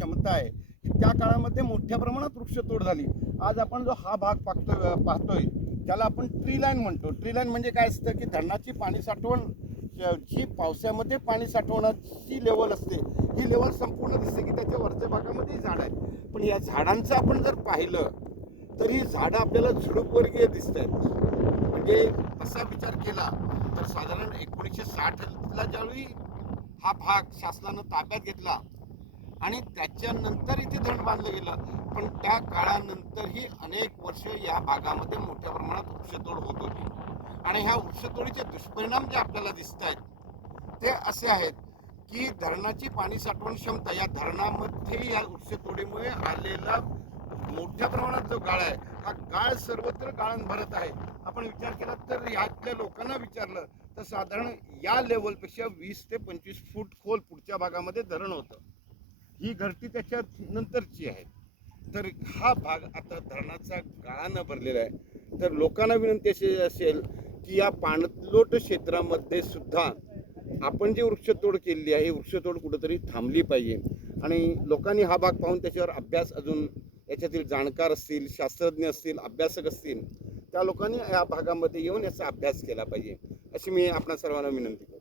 क्षमता आहे की त्या काळामध्ये मोठ्या प्रमाणात वृक्षतोड झाली. आज आपण जो हा भाग पाहतोय त्याला आपण ट्री लाईन म्हणतो. ट्री लाईन म्हणजे काय असतं की धरणाची पाणी साठवण जी पावसामध्ये पाणी साठवण्याची लेवल असते, ही लेवल संपूर्ण दिसते की त्याच्या वरच्या भागामध्ये झाड आहे. पण या झाडांचं आपण जर पाहिलं तर ही झाडं आपल्याला झुडूपवर्गीय दिसत आहेत. म्हणजे असा विचार केला तर साधारण 1960ला ज्यावेळी हा भाग शासनानं ताब्यात घेतला आणि त्याच्यानंतर इथे धरण बांधलं गेलं, पण त्या काळानंतरही अनेक वर्ष या भागामध्ये मोठ्या प्रमाणात वृक्षतोड होत होती. आणि ह्या वृक्षतोडीचे दुष्परिणाम जे आपल्याला दिसत आहेत ते असे आहेत की धरणाची पाणी साठवण क्षमता, या धरणामध्ये या वृक्षतोडीमुळे आलेला मोठ्या प्रमाणात जो गाळ आहे, हा गाळ सर्वत्र गाळण भरत आहे. आपण विचार केला तर यातल्या लोकांना विचारलं तर साधारण या लेवलपेक्षा 20 ते 25 फूट खोल पुढच्या भागामध्ये धरण होतं. ही घरटी त्याच्या नंतरची आहे. तर हा भाग आता धरणाचा गाळानं भरलेला आहे. तर लोकांना विनंती अशी असेल की या पाणलोट क्षेत्रामध्ये सुद्धा आपण जी वृक्षतोड केलेली आहे, वृक्षतोड कुठंतरी थांबली पाहिजे. आणि लोकांनी हा भाग पाहून त्याच्यावर अभ्यास, अजून याच्यातील जाणकार असतील, शास्त्रज्ञ असतील, अभ्यासक असतील, त्या लोकांनी या भागामध्ये येऊन याचा अभ्यास केला पाहिजे, अशी मी आपणा सर्वांना विनंती करतो.